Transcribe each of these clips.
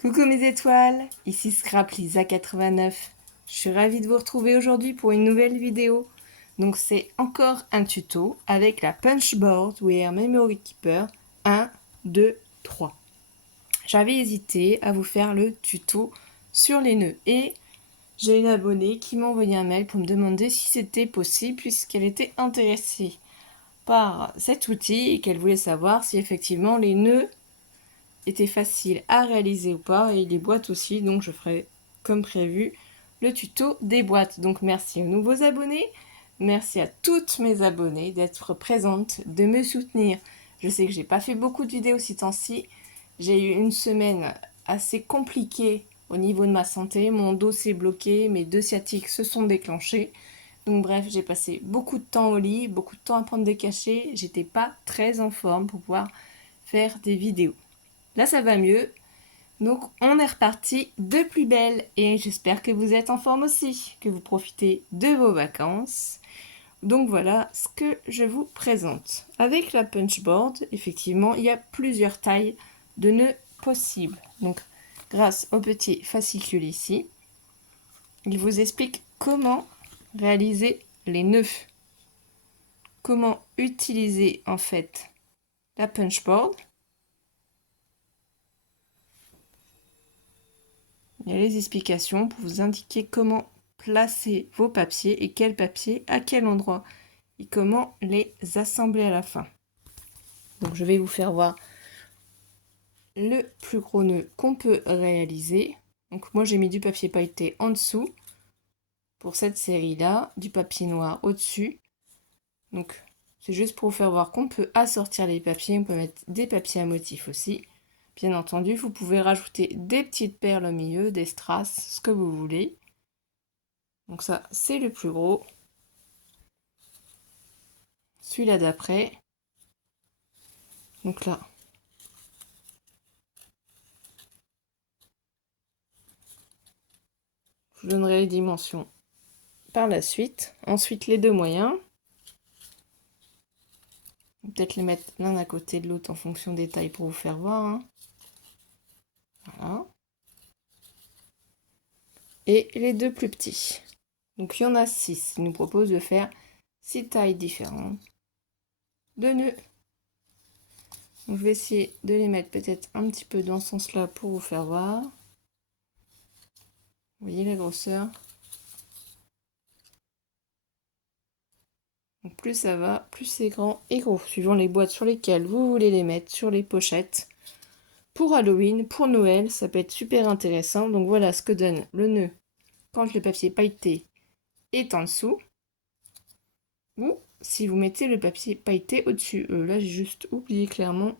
Coucou mes étoiles, ici Scrap Lisa89. Je suis ravie de vous retrouver aujourd'hui pour une nouvelle vidéo. Donc c'est encore un tuto avec la Punchboard Wear Memory Keeper 1, 2, 3. J'avais hésité à vous faire le tuto sur les nœuds et j'ai une abonnée qui m'a envoyé un mail pour me demander si c'était possible puisqu'elle était intéressée par cet outil et qu'elle voulait savoir si effectivement les nœuds était facile à réaliser ou pas, et les boîtes aussi, donc je ferai comme prévu le tuto des boîtes. Donc merci aux nouveaux abonnés, merci à toutes mes abonnées d'être présentes, de me soutenir. Je sais que j'ai pas fait beaucoup de vidéos ces temps-ci, j'ai eu une semaine assez compliquée au niveau de ma santé, mon dos s'est bloqué, mes deux sciatiques se sont déclenchés. Donc bref, j'ai passé beaucoup de temps au lit, beaucoup de temps à prendre des cachets, j'étais pas très en forme pour pouvoir faire des vidéos. Là, ça va mieux. Donc, on est reparti de plus belle. Et j'espère que vous êtes en forme aussi, que vous profitez de vos vacances. Donc, voilà ce que je vous présente. Avec la Punchboard, effectivement, il y a plusieurs tailles de nœuds possibles. Donc, grâce au petit fascicule ici, il vous explique comment réaliser les nœuds. Comment utiliser, en fait, la Punchboard. Il y a les explications pour vous indiquer comment placer vos papiers et quel papier à quel endroit et comment les assembler à la fin. Donc je vais vous faire voir le plus gros nœud qu'on peut réaliser. Donc moi j'ai mis du papier pailleté en dessous pour cette série là, du papier noir au-dessus. Donc c'est juste pour vous faire voir qu'on peut assortir les papiers, on peut mettre des papiers à motifs aussi. Bien entendu, vous pouvez rajouter des petites perles au milieu, des strass, ce que vous voulez. Donc ça, c'est le plus gros. Celui-là d'après. Donc là, je vous donnerai les dimensions par la suite. Ensuite, les deux moyens. Peut-être les mettre l'un à côté de l'autre en fonction des tailles pour vous faire voir. Hein. Voilà. Et les deux plus petits. Donc il y en a 6. Il nous propose de faire 6 tailles différentes de nœuds. Donc je vais essayer de les mettre peut-être un petit peu dans ce sens-là pour vous faire voir. Vous voyez la grosseur. Donc plus ça va, plus c'est grand et gros, suivant les boîtes sur lesquelles vous voulez les mettre, sur les pochettes. Pour Halloween, pour Noël, ça peut être super intéressant. Donc voilà ce que donne le nœud quand le papier pailleté est en dessous. Ou si vous mettez le papier pailleté au-dessus. Là, j'ai juste oublié clairement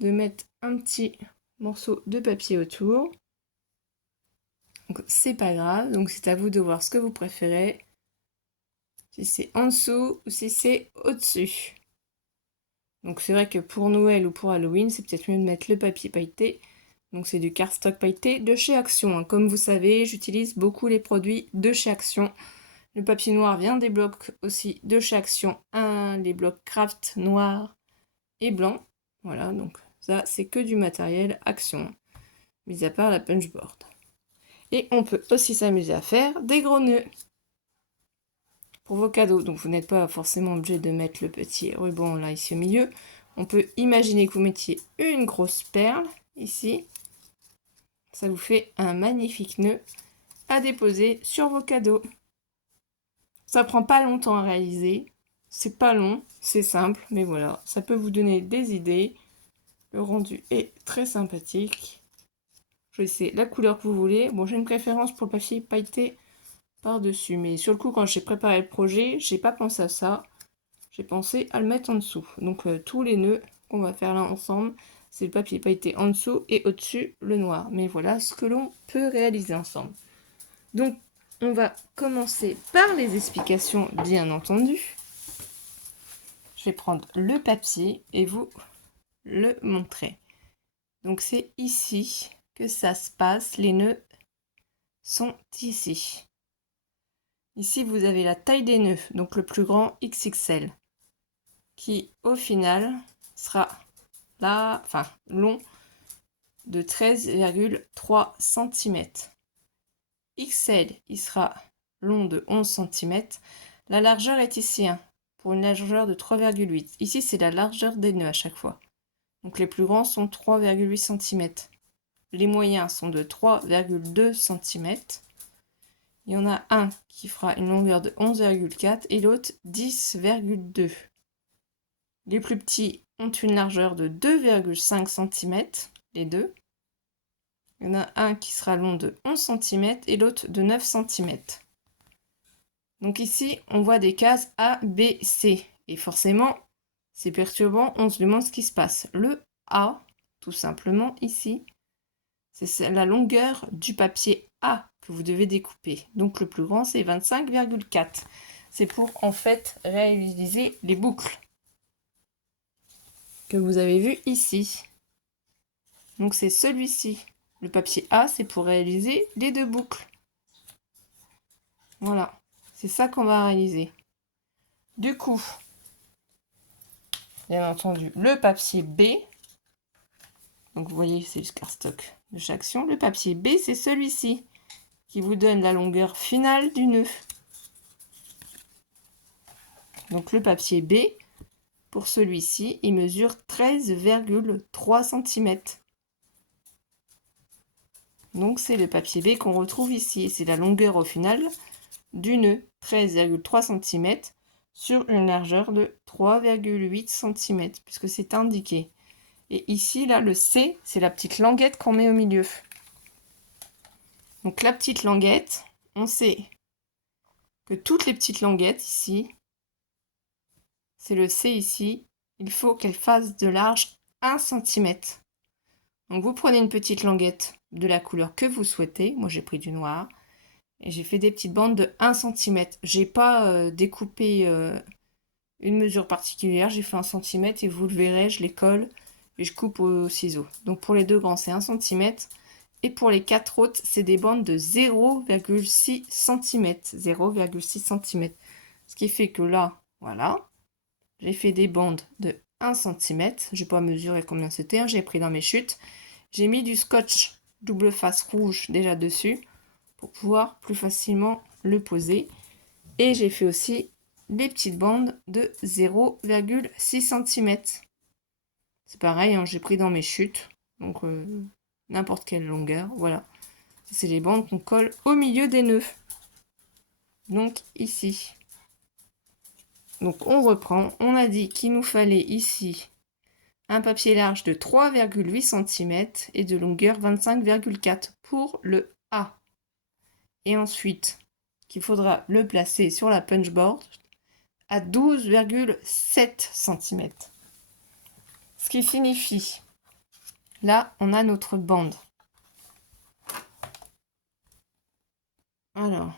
de mettre un petit morceau de papier autour. Donc c'est pas grave. Donc c'est à vous de voir ce que vous préférez. Si c'est en dessous ou si c'est au-dessus. Donc c'est vrai que pour Noël ou pour Halloween, c'est peut-être mieux de mettre le papier pailleté. Donc c'est du cardstock pailleté de chez Action. Comme vous savez, j'utilise beaucoup les produits de chez Action. Le papier noir vient des blocs aussi de chez Action. Les blocs craft noirs et blancs. Voilà, donc ça c'est que du matériel Action. Mis à part la punchboard. Et on peut aussi s'amuser à faire des gros nœuds. Pour vos cadeaux, donc vous n'êtes pas forcément obligé de mettre le petit ruban là ici au milieu. On peut imaginer que vous mettiez une grosse perle ici. Ça vous fait un magnifique nœud à déposer sur vos cadeaux. Ça prend pas longtemps à réaliser. C'est pas long, c'est simple, mais voilà, ça peut vous donner des idées. Le rendu est très sympathique. Choisissez la couleur que vous voulez. Bon, j'ai une préférence pour le papier pailleté par-dessus, mais sur le coup, quand j'ai préparé le projet, j'ai pas pensé à ça. J'ai pensé à le mettre en dessous. Donc tous les nœuds qu'on va faire là ensemble, c'est le papier pailleté en dessous et au-dessus le noir. Mais voilà ce que l'on peut réaliser ensemble. Donc on va commencer par les explications, bien entendu. Je vais prendre le papier et vous le montrer. Donc c'est ici que ça se passe. Les nœuds sont ici. Ici vous avez la taille des nœuds, donc le plus grand XXL, qui au final sera là, enfin long de 13,3 cm. XL, il sera long de 11 cm. La largeur est ici, hein, pour une largeur de 3,8. Ici, c'est la largeur des nœuds à chaque fois. Donc les plus grands sont 3,8 cm. Les moyens sont de 3,2 cm. Il y en a un qui fera une longueur de 11,4 et l'autre 10,2. Les plus petits ont une largeur de 2,5 cm, les deux. Il y en a un qui sera long de 11 cm et l'autre de 9 cm. Donc ici, on voit des cases A, B, C. Et forcément, c'est perturbant, on se demande ce qui se passe. Le A, tout simplement ici, c'est la longueur du papier A que vous devez découper. Donc le plus grand, c'est 25,4. C'est pour en fait réaliser les boucles que vous avez vues ici. Donc c'est celui-ci. Le papier A, c'est pour réaliser les deux boucles. Voilà, c'est ça qu'on va réaliser. Du coup, bien entendu, le papier B. Donc vous voyez, c'est le cardstock de chaque action. Le papier B, c'est celui-ci qui vous donne la longueur finale du nœud. Donc le papier B, pour celui-ci, il mesure 13,3 cm. Donc c'est le papier B qu'on retrouve ici. C'est la longueur au final du nœud, 13,3 cm sur une largeur de 3,8 cm, puisque c'est indiqué. Et ici, là, le C, c'est la petite languette qu'on met au milieu. Donc la petite languette, on sait que toutes les petites languettes ici, c'est le C ici, il faut qu'elle fasse de large 1 cm. Donc vous prenez une petite languette de la couleur que vous souhaitez. Moi j'ai pris du noir. Et j'ai fait des petites bandes de 1 cm. J'ai pas découpé une mesure particulière. J'ai fait 1 cm et vous le verrez, je les colle et je coupe au ciseau. Donc pour les deux grands, c'est 1 cm. Et pour les quatre autres, c'est des bandes de 0,6 cm. 0,6 cm. Ce qui fait que là, voilà, j'ai fait des bandes de 1 cm. Je n'ai pas mesuré combien c'était, hein. J'ai pris dans mes chutes. J'ai mis du scotch double face rouge déjà dessus pour pouvoir plus facilement le poser. Et j'ai fait aussi des petites bandes de 0,6 cm. C'est pareil, hein, j'ai pris dans mes chutes, donc n'importe quelle longueur, voilà. C'est les bandes qu'on colle au milieu des nœuds. Donc ici. Donc on reprend, on a dit qu'il nous fallait ici un papier large de 3,8 cm et de longueur 25,4 pour le A. Et ensuite, qu'il faudra le placer sur la punchboard à 12,7 cm. Ce qui signifie, là, on a notre bande. Alors,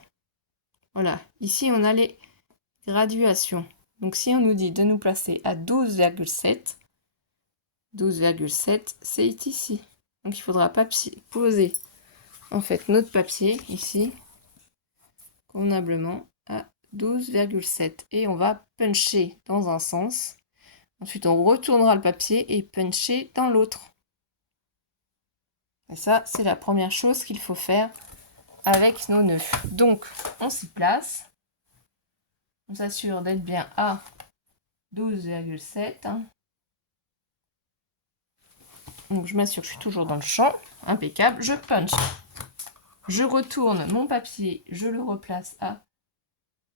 voilà, ici, on a les graduations. Donc, si on nous dit de nous placer à 12,7, 12,7, c'est ici. Donc, il faudra poser, en fait, notre papier, ici, convenablement, à 12,7. Et on va puncher dans un sens. Ensuite, on retournera le papier et puncher dans l'autre. Et ça, c'est la première chose qu'il faut faire avec nos nœuds. Donc, on s'y place. On s'assure d'être bien à 12,7. Hein. Donc, je m'assure que je suis toujours dans le champ. Impeccable. Je punch. Je retourne mon papier. Je le replace à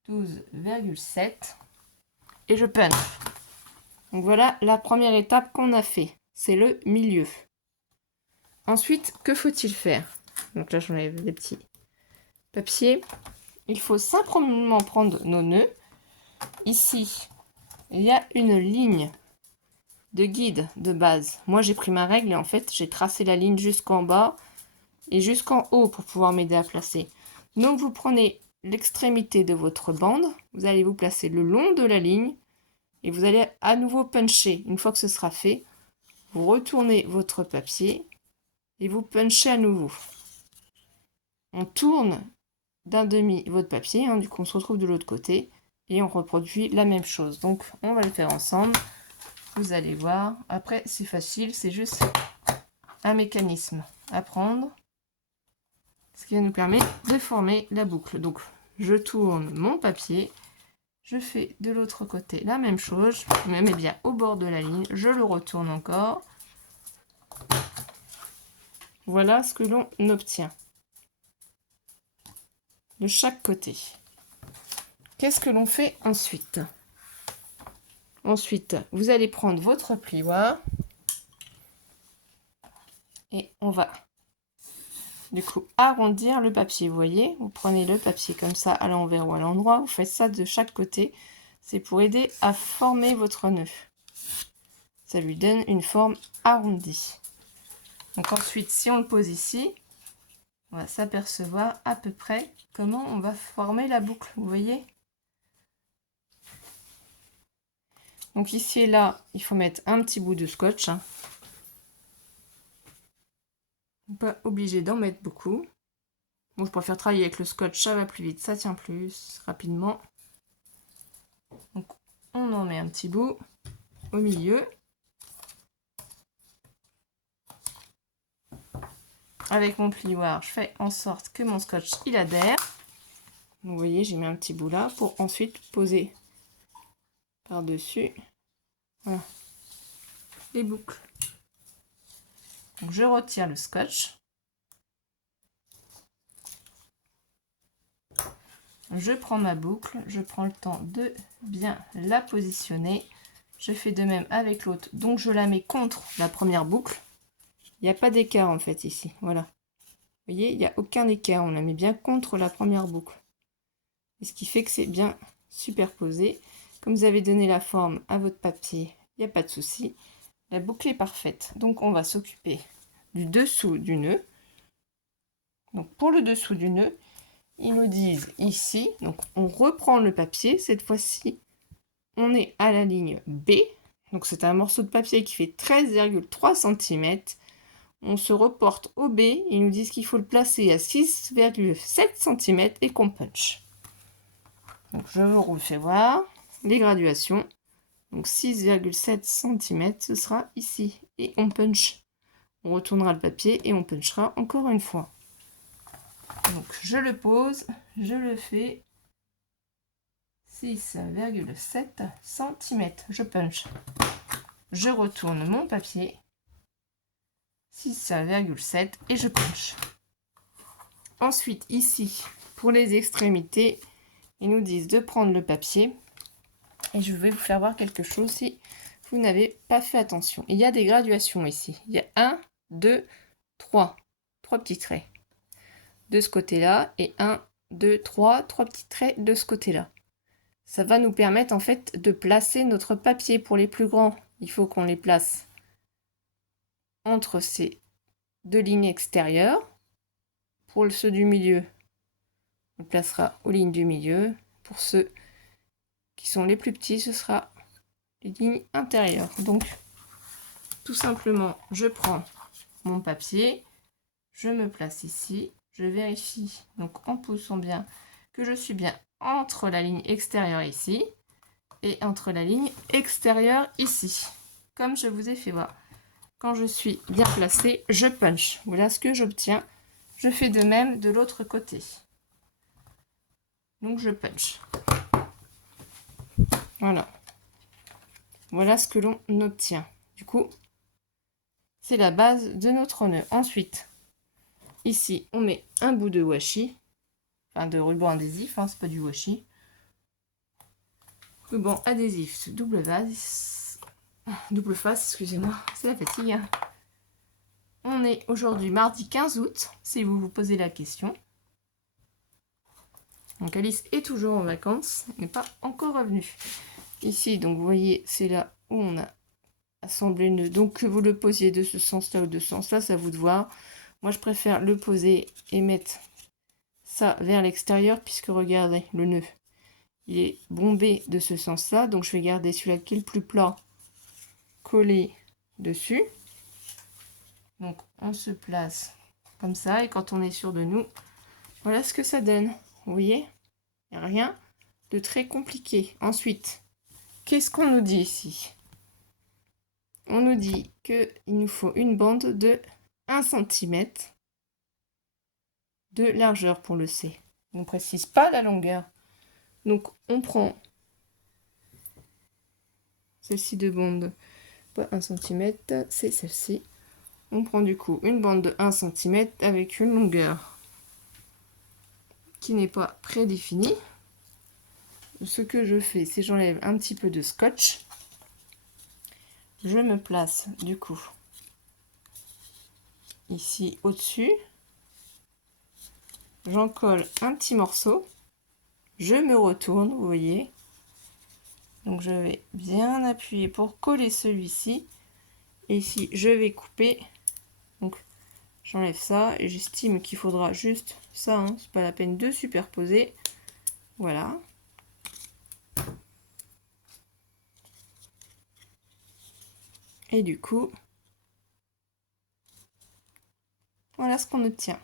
12,7. Et je punch. Donc, voilà la première étape qu'on a fait. C'est le milieu. Ensuite, que faut-il faire? Donc là, j'enlève les petits papiers. Il faut simplement prendre nos nœuds. Ici, il y a une ligne de guide de base. Moi, j'ai pris ma règle et en fait, j'ai tracé la ligne jusqu'en bas et jusqu'en haut pour pouvoir m'aider à placer. Donc, vous prenez l'extrémité de votre bande. Vous allez vous placer le long de la ligne et vous allez à nouveau puncher. Une fois que ce sera fait, vous retournez votre papier et vous punchez à nouveau. On tourne d'un demi votre papier, hein, du coup on se retrouve de l'autre côté et on reproduit la même chose. Donc on va le faire ensemble, vous allez voir. Après c'est facile, c'est juste un mécanisme à prendre, ce qui nous permet de former la boucle. Donc, je tourne mon papier, je fais de l'autre côté la même chose, je me mets bien au bord de la ligne, je le retourne encore. Voilà ce que l'on obtient de chaque côté. Qu'est-ce que l'on fait ensuite? Ensuite, vous allez prendre votre plioir et on va du coup arrondir le papier. Vous voyez, vous prenez le papier comme ça à l'envers ou à l'endroit, vous faites ça de chaque côté. C'est pour aider à former votre nœud. Ça lui donne une forme arrondie. Donc ensuite, si on le pose ici, on va s'apercevoir à peu près comment on va former la boucle. Vous voyez? Donc ici et là, il faut mettre un petit bout de scotch. Pas obligé d'en mettre beaucoup. Bon, je préfère travailler avec le scotch, ça va plus vite, ça tient plus rapidement. Donc on en met un petit bout au milieu. Avec mon plioir, je fais en sorte que mon scotch il adhère. Vous voyez, j'ai mis un petit bout là pour ensuite poser par-dessus, voilà, les boucles. Donc je retire le scotch. Je prends ma boucle, je prends le temps de bien la positionner. Je fais de même avec l'autre, donc je la mets contre la première boucle. Il n'y a pas d'écart en fait ici, voilà. Vous voyez, il n'y a aucun écart, on la met bien contre la première boucle. Et ce qui fait que c'est bien superposé. Comme vous avez donné la forme à votre papier, il n'y a pas de souci. La boucle est parfaite. Donc on va s'occuper du dessous du nœud. Donc pour le dessous du nœud, ils nous disent ici, donc on reprend le papier, cette fois-ci on est à la ligne B, donc c'est un morceau de papier qui fait 13,3 cm, on se reporte au B, ils nous disent qu'il faut le placer à 6,7 cm et qu'on punch. Donc je vous refais voir les graduations, donc 6,7 cm ce sera ici, et on punch. On retournera le papier et on punchera encore une fois. Donc je le pose, je le fais 6,7 cm. Je punch. Je retourne mon papier 6,7 et je punch. Ensuite ici, pour les extrémités, ils nous disent de prendre le papier et je vais vous faire voir quelque chose si vous n'avez pas fait attention. Il y a des graduations ici. Il y a 1, 2, 3. 3 petits traits de ce côté-là et 1, 2, 3 petits traits de ce côté-là. Ça va nous permettre en fait de placer notre papier pour les plus grands. Il faut qu'on les place entre ces deux lignes extérieures. Pour ceux du milieu, on le placera aux lignes du milieu. Pour ceux qui sont les plus petits, ce sera les lignes intérieures. Donc, tout simplement, je prends mon papier, je me place ici, je vérifie, donc en poussant bien, que je suis bien entre la ligne extérieure ici et entre la ligne extérieure ici, comme je vous ai fait voir. Quand je suis bien placée, je punch. Voilà ce que j'obtiens. Je fais de même de l'autre côté. Donc je punch. Voilà. Voilà ce que l'on obtient. Du coup, c'est la base de notre nœud. Ensuite, ici, on met un bout de washi. Enfin, de ruban adhésif, hein, c'est pas du washi. Ruban adhésif double face, excusez-moi, c'est la fatigue. Hein. On est aujourd'hui mardi 15 août, si vous vous posez la question. Donc Alice est toujours en vacances, n'est pas encore revenue. Ici, donc vous voyez, c'est là où on a assemblé le nœud. Donc que vous le posiez de ce sens-là ou de ce sens-là, c'est à vous de voir. Moi, je préfère le poser et mettre ça vers l'extérieur, puisque regardez, le nœud, il est bombé de ce sens-là. Donc je vais garder celui-là qui est le plus plat collé dessus. Donc on se place comme ça, et quand on est sûr de nous, voilà ce que ça donne. Vous voyez, il n'y a rien de très compliqué. Ensuite, qu'est-ce qu'on nous dit ici? On nous dit qu'il nous faut une bande de 1 cm de largeur pour le C. On ne précise pas la longueur. Donc on prend celle-ci de bande, pas 1 cm, c'est celle-ci. On prend du coup une bande de 1 cm avec une longueur qui n'est pas prédéfinie. Ce que je fais, c'est j'enlève un petit peu de scotch. Je me place du coup ici au-dessus. J'en colle un petit morceau. Je me retourne, vous voyez. Donc je vais bien appuyer pour coller celui-ci. Et ici, je vais couper. Donc j'enlève ça et j'estime qu'il faudra juste ça. Hein, c'est pas la peine de superposer. Voilà. Et du coup, voilà ce qu'on obtient.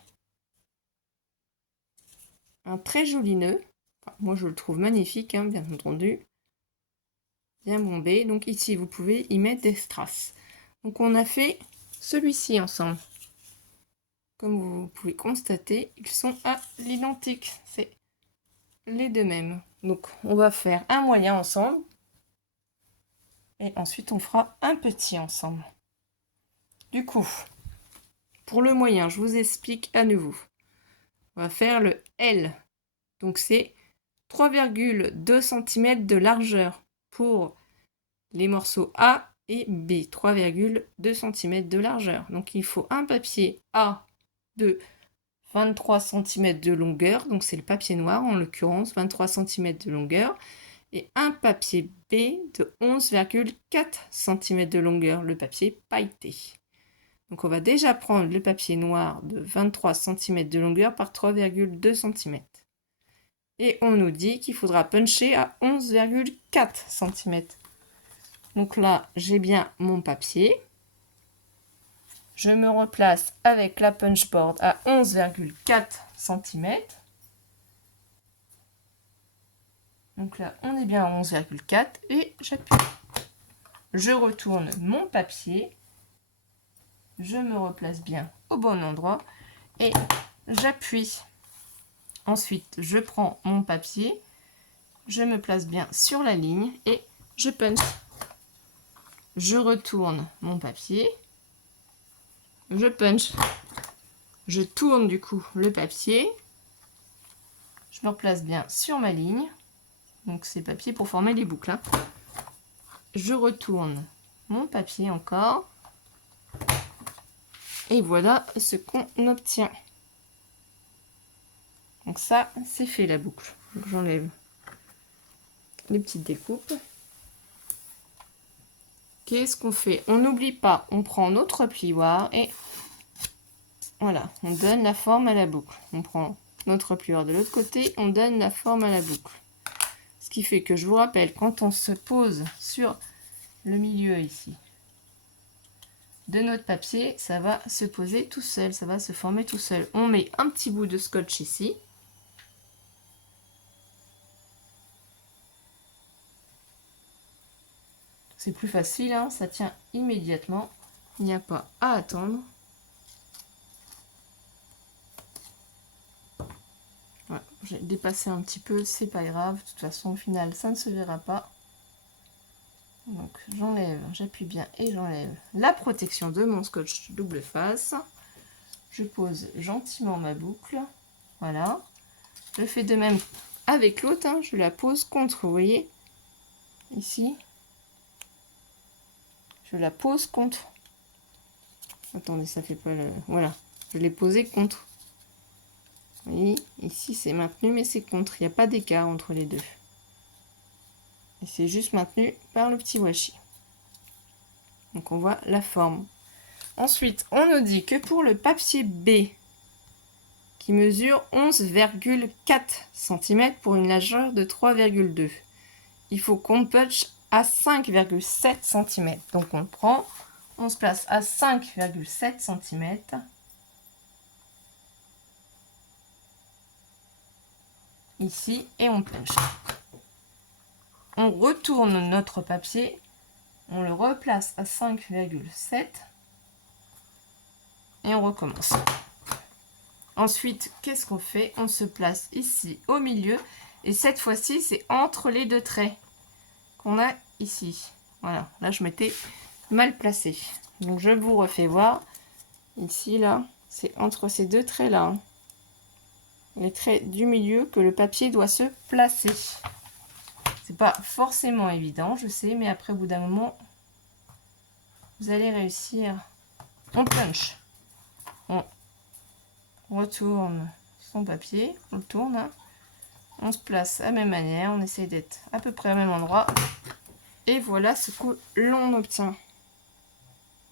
Un très joli nœud. Enfin, moi, je le trouve magnifique, hein, bien entendu. Bien bombé. Donc ici, vous pouvez y mettre des strass. Donc on a fait celui-ci ensemble. Comme vous pouvez constater, ils sont à l'identique. C'est les deux mêmes. Donc on va faire un moyen ensemble. Et ensuite, on fera un petit ensemble. Du coup, pour le moyen, je vous explique à nouveau. On va faire le L. Donc c'est 3,2 cm de largeur pour les morceaux A et B. 3,2 cm de largeur. Donc il faut un papier A de 23 cm de longueur. Donc c'est le papier noir en l'occurrence, 23 cm de longueur. Et un papier B de 11,4 cm de longueur, le papier pailleté. Donc on va déjà prendre le papier noir de 23 cm de longueur par 3,2 cm. Et on nous dit qu'il faudra puncher à 11,4 cm. Donc là, j'ai bien mon papier. Je me replace avec la punch board à 11,4 cm. Donc là, on est bien à 11,4 et j'appuie. Je retourne mon papier. Je me replace bien au bon endroit et j'appuie. Ensuite, je prends mon papier. Je me place bien sur la ligne et je punch. Je retourne mon papier. Je punch. Je tourne du coup le papier. Je me replace bien sur ma ligne. Donc c'est papier pour former les boucles. Hein. Je retourne mon papier encore. Et voilà ce qu'on obtient. Donc ça, c'est fait la boucle. J'enlève les petites découpes. Qu'est-ce qu'on fait? On n'oublie pas, on prend notre plioir et voilà, on donne la forme à la boucle. On prend notre plioir de l'autre côté, on donne la forme à la boucle. Ce qui fait que je vous rappelle, quand on se pose sur le milieu ici de notre papier, ça va se poser tout seul, ça va se former tout seul. On met un petit bout de scotch ici. C'est plus facile, hein, ça tient immédiatement. Il n'y a pas à attendre. Voilà, j'ai dépassé un petit peu, c'est pas grave. De toute façon, au final, ça ne se verra pas. Donc, j'enlève, j'appuie bien et j'enlève la protection de mon scotch double face. Je pose gentiment ma boucle. Voilà. Je fais de même avec l'autre. Hein, je la pose contre, vous voyez, ici. Je la pose contre. Attendez, ça fait pas le... Voilà, je l'ai posé contre. Vous voyez, ici c'est maintenu, mais c'est contre. Il n'y a pas d'écart entre les deux. Et c'est juste maintenu par le petit washi. Donc on voit la forme. Ensuite, on nous dit que pour le papier B, qui mesure 11,4 cm pour une largeur de 3,2, il faut qu'on punch à 5,7 cm. Donc on le prend, on se place à 5,7 cm. Ici, et on punch. On retourne notre papier, on le replace à 5,7 et on recommence. Ensuite, qu'est-ce qu'on fait? On se place ici au milieu et cette fois-ci, c'est entre les deux traits qu'on a ici. Voilà, là je m'étais mal placée. Donc je vous refais voir. Ici, là, c'est entre ces deux traits-là. Hein. Les traits du milieu que le papier doit se placer. C'est pas forcément évident, je sais, mais après, au bout d'un moment, vous allez réussir. On punch. On retourne son papier, on le tourne. Hein. On se place à la même manière, on essaie d'être à peu près au même endroit. Et voilà ce que l'on obtient.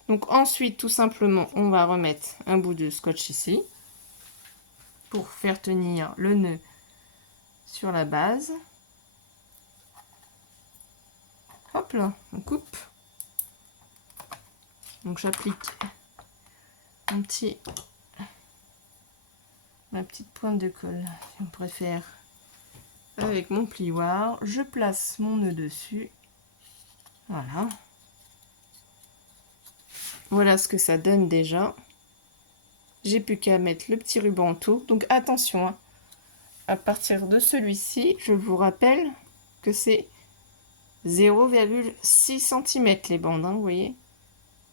Donc ensuite, tout simplement, on va remettre un bout de scotch ici pour faire tenir le nœud sur la base. Hop là, on coupe. Donc j'applique ma petite pointe de colle, si on préfère, avec mon plioir. Je place mon nœud dessus. Voilà. Voilà ce que ça donne déjà. J'ai plus qu'à mettre le petit ruban autour. Donc attention, hein. À partir de celui-ci, je vous rappelle que c'est 0,6 cm les bandes, hein, vous voyez,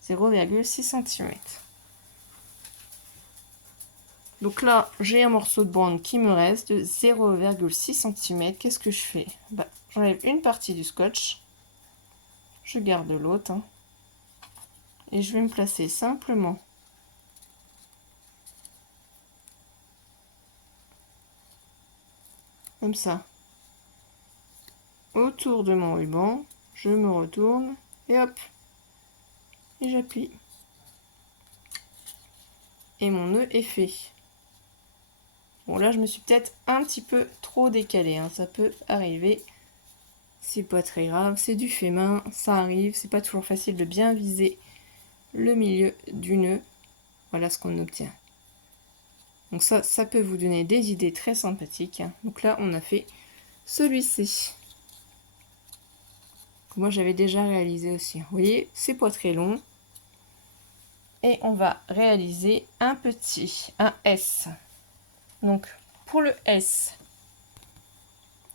0,6 cm. Donc là, j'ai un morceau de bande qui me reste de 0,6 cm. Qu'est-ce que je fais? J'enlève une partie du scotch, je garde l'autre, hein, et je vais me placer simplement comme ça autour de mon ruban. Je me retourne et hop, et j'appuie. Et mon nœud est fait. Bon, là, je me suis peut-être un petit peu trop décalée, hein. Ça peut arriver. C'est pas très grave, c'est du fait main, ça arrive. C'est pas toujours facile de bien viser le milieu du nœud. Voilà ce qu'on obtient. Donc ça peut vous donner des idées très sympathiques. Hein. Donc là, on a fait celui-ci. Moi, j'avais déjà réalisé aussi. Vous voyez, c'est pas très long. Et on va réaliser un S. Donc, pour le S,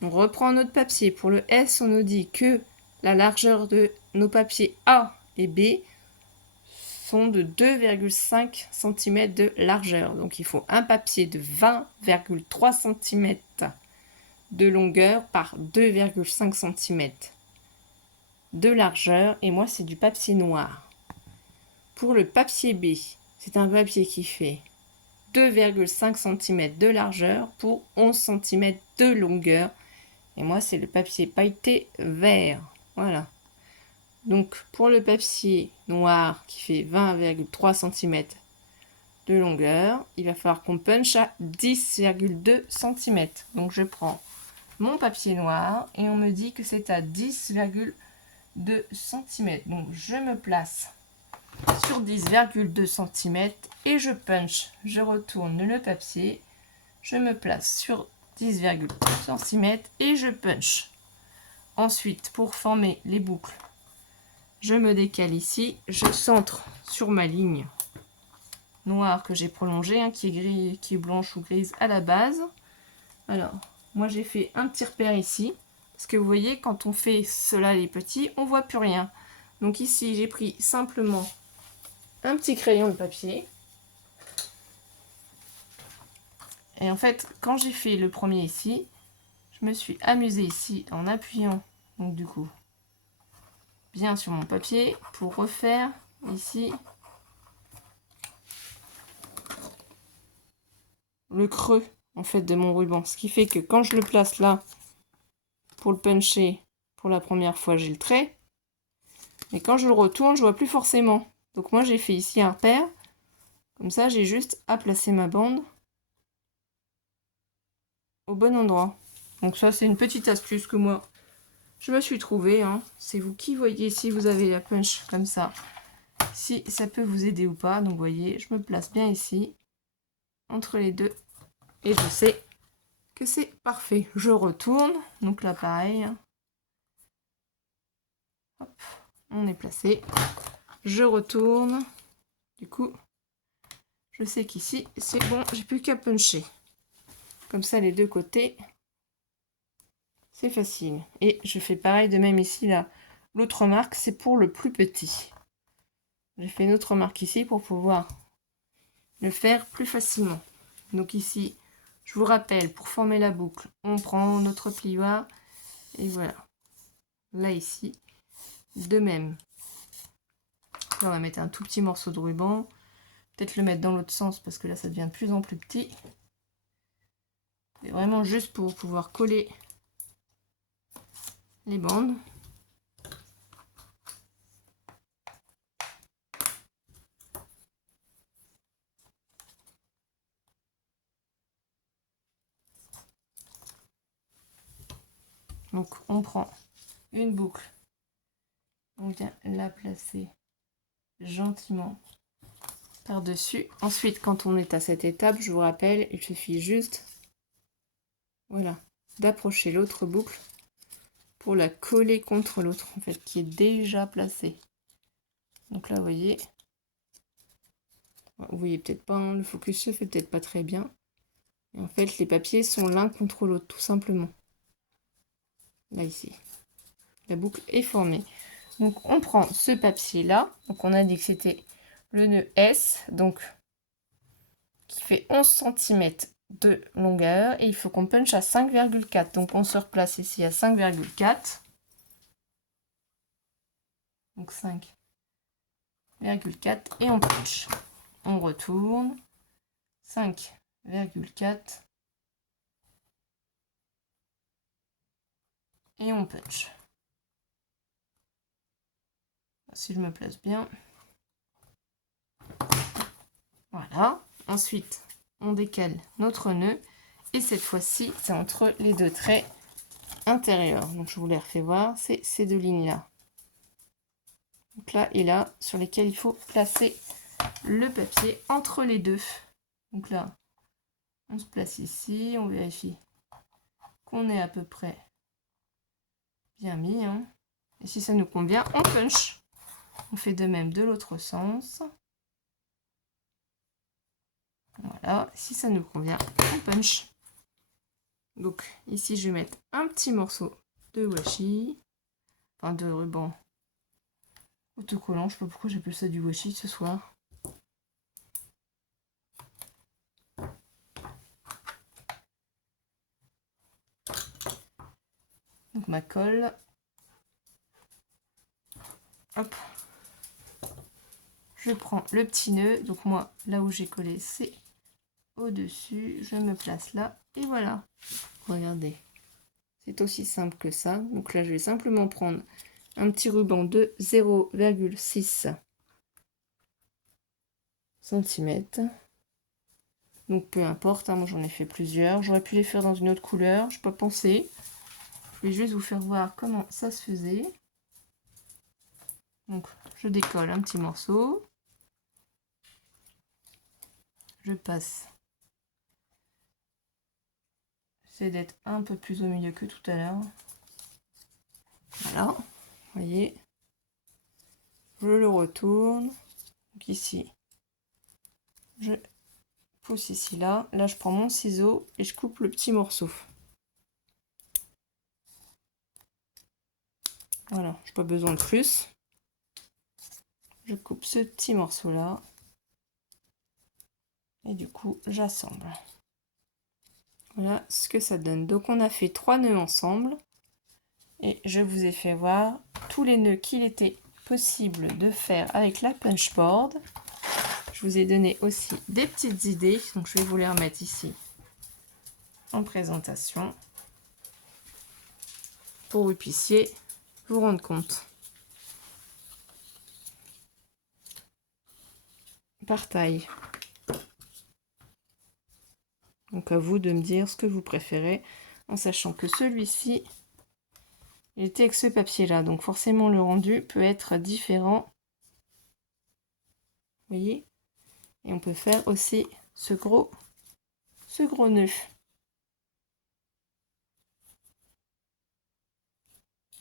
on reprend notre papier. Pour le S, on nous dit que la largeur de nos papiers A et B sont de 2,5 cm de largeur. Donc, il faut un papier de 20,3 cm de longueur par 2,5 cm de largeur. Et moi, c'est du papier noir. Pour le papier B, c'est un papier qui fait 2,5 cm de largeur pour 11 cm de longueur. Et moi, c'est le papier pailleté vert. Voilà. Donc, pour le papier noir qui fait 20,3 cm de longueur, il va falloir qu'on punch à 10,2 cm. Donc, je prends mon papier noir et on me dit que c'est à 10,2 cm. Donc, je me place sur 10,2 cm et je punch. Je retourne le papier. Je me place sur 10,2 cm et je punch. Ensuite, pour former les boucles, je me décale ici. Je centre sur ma ligne noire que j'ai prolongée, hein, qui est gris, qui est blanche ou grise à la base. Alors, moi j'ai fait un petit repère ici. Parce que vous voyez, quand on fait cela les petits, on voit plus rien. Donc ici, j'ai pris simplement un petit crayon de papier. Et en fait, quand j'ai fait le premier ici, je me suis amusée ici en appuyant, donc du coup, bien sur mon papier pour refaire ici le creux en fait de mon ruban. Ce qui fait que quand je le place là pour le puncher pour la première fois, j'ai le trait. Mais quand je le retourne, je vois plus forcément. Donc moi, j'ai fait ici un repère. Comme ça, j'ai juste à placer ma bande au bon endroit. Donc ça, c'est une petite astuce que moi, je me suis trouvée. Hein. C'est vous qui voyez si vous avez la punch comme ça. Si ça peut vous aider ou pas. Donc vous voyez, je me place bien ici, entre les deux. Et je sais que c'est parfait. Je retourne. Donc là, pareil. Hop, on est placé. Je retourne. Du coup, je sais qu'ici, c'est bon, j'ai plus qu'à puncher. Comme ça, les deux côtés, c'est facile. Et je fais pareil de même ici, là. L'autre marque, c'est pour le plus petit. J'ai fait une autre marque ici pour pouvoir le faire plus facilement. Donc ici, je vous rappelle, pour former la boucle, on prend notre plioir et voilà. Là, ici, de même. Là, on va mettre un tout petit morceau de ruban. Peut-être le mettre dans l'autre sens parce que là, ça devient de plus en plus petit. C'est vraiment juste pour pouvoir coller les bandes. Donc, on prend une boucle. On vient la placer gentiment par-dessus. Ensuite, quand on est à cette étape, je vous rappelle, il suffit juste, voilà, d'approcher l'autre boucle pour la coller contre l'autre, en fait, qui est déjà placée. Donc là, vous voyez peut-être pas, hein, le focus se fait peut-être pas très bien. Et en fait, les papiers sont l'un contre l'autre, tout simplement. Là, ici. La boucle est formée. Donc, on prend ce papier-là. Donc, on a dit que c'était le nœud S, donc qui fait 11 cm de longueur. Et il faut qu'on punch à 5,4. Donc, on se replace ici à 5,4. Donc, 5,4. Et on punch. On retourne. 5,4. Et on punch. Si je me place bien. Voilà. Ensuite, on décale notre nœud. Et cette fois-ci, c'est entre les deux traits intérieurs. Donc, je vous les refais voir. C'est ces deux lignes-là. Donc là et là, sur lesquels il faut placer le papier entre les deux. Donc là, on se place ici. On vérifie qu'on est à peu près bien mis. Hein. Et si ça nous convient, on punch. On fait de même de l'autre sens. Voilà, si ça nous convient, on punch. Donc ici, je vais mettre un petit morceau de washi, enfin de ruban autocollant. Je sais pas pourquoi j'appelle ça du washi ce soir. Donc ma colle. Hop. Je prends le petit nœud. Donc moi, là où j'ai collé, c'est au-dessus. Je me place là. Et voilà. Regardez. C'est aussi simple que ça. Donc là, je vais simplement prendre un petit ruban de 0,6 cm. Donc peu importe, hein, moi j'en ai fait plusieurs. J'aurais pu les faire dans une autre couleur, je n'ai pas pensé. Je vais juste vous faire voir comment ça se faisait. Donc je décolle un petit morceau. Je passe. J'essaie d'être un peu plus au milieu que tout à l'heure. Voilà, vous voyez. Je le retourne. Donc ici, je pousse ici là. Là je prends mon ciseau et je coupe le petit morceau. Voilà, je n'ai pas besoin de plus. Je coupe ce petit morceau là. Et du coup, j'assemble. Voilà ce que ça donne. Donc on a fait 3 nœuds ensemble. Et je vous ai fait voir tous les nœuds qu'il était possible de faire avec la punchboard. Je vous ai donné aussi des petites idées. Donc je vais vous les remettre ici en présentation. Pour que vous puissiez vous rendre compte. Par taille. Donc à vous de me dire ce que vous préférez. En sachant que celui-ci, il était avec ce papier-là. Donc forcément le rendu peut être différent. Vous voyez? Et on peut faire aussi ce gros nœud.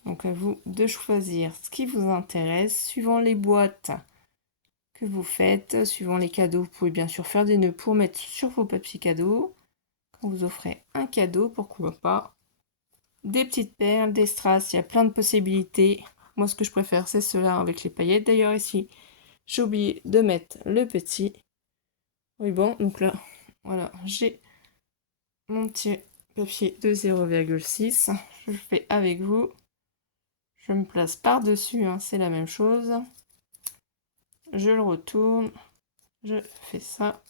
Donc à vous de choisir ce qui vous intéresse suivant les boîtes que vous faites. Suivant les cadeaux, vous pouvez bien sûr faire des nœuds pour mettre sur vos papiers cadeaux. Quand vous offrez un cadeau, pourquoi pas. Des petites perles, des strass, il y a plein de possibilités. Moi, ce que je préfère, c'est ceux-là avec les paillettes. D'ailleurs, ici, j'ai oublié de mettre le petit ruban. Donc là, voilà, j'ai mon petit papier de 0,6. Je fais avec vous. Je me place par-dessus, hein, c'est la même chose. Je le retourne. Je fais ça.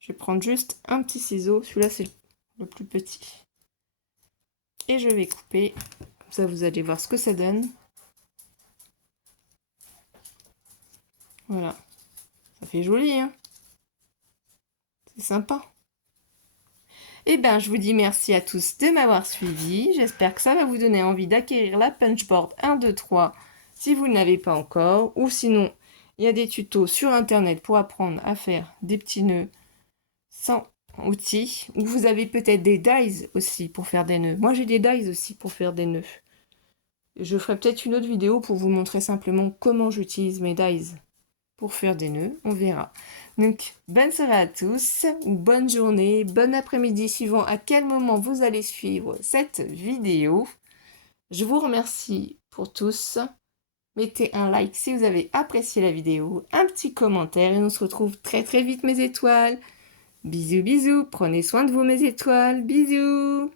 Je vais prendre juste un petit ciseau. Celui-là, c'est le plus petit. Et je vais couper. Comme ça, vous allez voir ce que ça donne. Voilà. Ça fait joli, hein? C'est sympa. Eh bien, je vous dis merci à tous de m'avoir suivi. J'espère que ça va vous donner envie d'acquérir la Punchboard 1, 2, 3 si vous ne l'avez pas encore. Ou sinon, il y a des tutos sur Internet pour apprendre à faire des petits nœuds sans outils. Ou vous avez peut-être des dies aussi pour faire des nœuds. Moi, j'ai des dies aussi pour faire des nœuds. Je ferai peut-être une autre vidéo pour vous montrer simplement comment j'utilise mes dies pour faire des nœuds, on verra. Donc, bonne soirée à tous, ou bonne journée, bon après-midi, suivant à quel moment vous allez suivre cette vidéo. Je vous remercie pour tous. Mettez un like si vous avez apprécié la vidéo, un petit commentaire, et on se retrouve très très vite mes étoiles. Bisous bisous, prenez soin de vous mes étoiles, bisous.